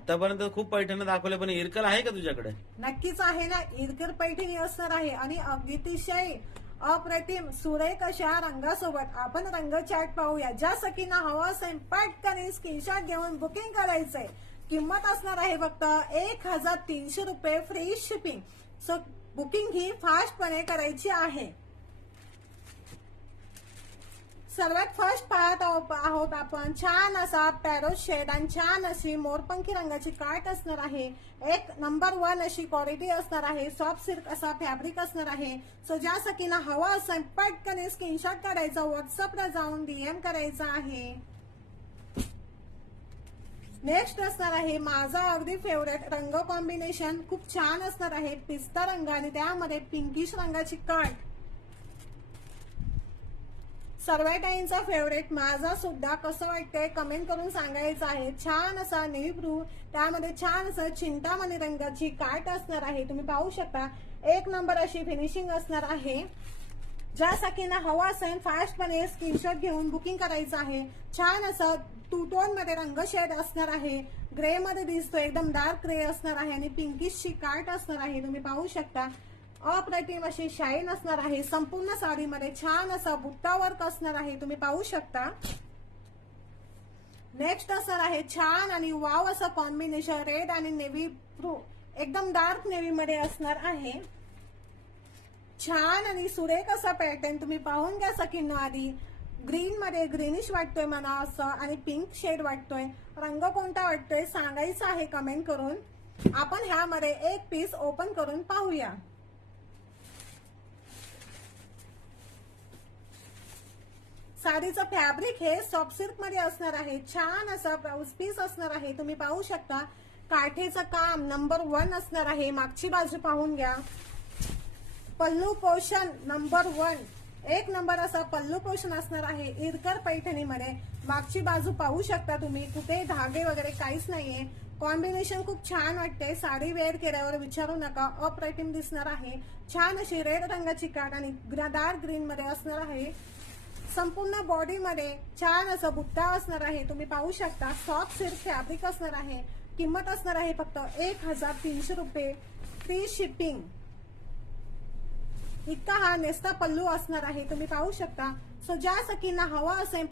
आतापर्यंत खूप पैठणी दाखवल्या, पण इरकल आहे का तुझ्याकडे? नक्कीच आहे ना, इरकर पैठणी असणार आहे आणि अतिशय अप्रतिम सुरेख अशा रंगासोबत आपण रंग चार्ट पाहूया. ज्या सखींना हवा असेल पटकन स्क्रीनशॉट घेऊन बुकिंग करायचंय. किंमत असणार आहे फक्त 1300 रुपये, फ्री शिपिंग. सो बुकिंग ही फास्टपणे करायची आहे. सर्वात फर्स्ट पाहत आहोत आपण छान असा पॅरोट शेड आणि छान अशी मोरपंखी रंगाची काट असणार आहे. एक नंबर 1 अशी क्वालिटी असणार आहे. सॉफ्ट सिल्क असा फॅब्रिक असणार आहे. सो ज्या सखींना हवा असेल पटकन स्क्रीनशॉट काढायचा, व्हॉट्सअपला जाऊन डीएम करायचा आहे. नेक्स्ट असणार आहे माझा अगदी फेवरेट रंग कॉम्बिनेशन, खूप छान असणार आहे. पिस्ता रंग आणि त्यामध्ये पिंकिश रंगाची काट. सर्वांचा फेवरेट, माझा सुद्धा कसं वाटतंय कमेंट करून सांगायचं आहे. छान असा नेव्ही ब्लू, त्यामध्ये छान असं चिंतामणी रंगाची काट असणार आहे. तुम्ही पाहू शकता एक नंबर अशी फिनिशिंग असणार आहे. ज्या सखींना हवा असेल फास्टपणे स्क्रीनशॉट घेऊन बुकिंग करायचं आहे. छान असं टू टोन मध्ये रंग शेड असणार आहे. ग्रे मध्ये दिसतो, एकदम डार्क ग्रे असणार आहे आणि पिंकिशची काट असणार आहे. तुम्ही पाहू शकता अप्रतिम अशी शाईन असणार आहे. संपूर्ण साडीमध्ये छान असा बुट्टा वर्क असणार आहे. तुम्ही पाहू शकता. नेक्स्ट असणार आहे छान आणि वाव असं कॉम्बिनेशन रेड आणि नेव्ही ब्लू, एकदम डार्क नेव्ही मध्ये असणार आहे. छान आणि सुरेख असा पॅटर्न तुम्ही पाहून घ्या सखींनो. आधी ग्रीन मध्ये ग्रीनिश वाटतोय मला असं आणि पिंक शेड वाटतोय. रंग कोणता वाटतोय सांगायचं आहे कमेंट करून. आपण ह्यामध्ये एक पीस ओपन करून पाहूया. साडीचं फॅब्रिक हे सॉफ्ट सिल्क मध्ये असणार आहे. छान असा ब्लाउज पीस असणार आहे. तुम्ही पाहू शकता काठेचं काम नंबर 1 असणार आहे. मागची बाजू पाहून घ्या. पल्लू पोर्शन नंबर 1, एक नंबर असा पल्लू पोर्शन असणार आहे इरकर पैठणीमध्ये. मागची बाजू पाहू शकता तुम्ही, कुठे धागे वगैरे काहीच नाहीये. कॉम्बिनेशन खूप छान वाटते. साडी वेअर केल्यावर विचारू नका, अप्रतिम दिसणार आहे. छान अशी रेड रंगाची काठ आणि डार्क ग्रीन मध्ये असणार आहे. संपूर्ण बॉडी मध्ये छान असं बुट्टा असणार आहे. तुम्ही पाहू शकता सॉफ्ट सिल्क फॅब्रिक असणार आहे. किंमत असणार आहे फक्त 1300 रुपये, फ्री शिपिंग. इतका हा नेस्ता पल्लू असणार आहे. तुम्ही पाहू शकता. सो ज्या सखींना हवा असेल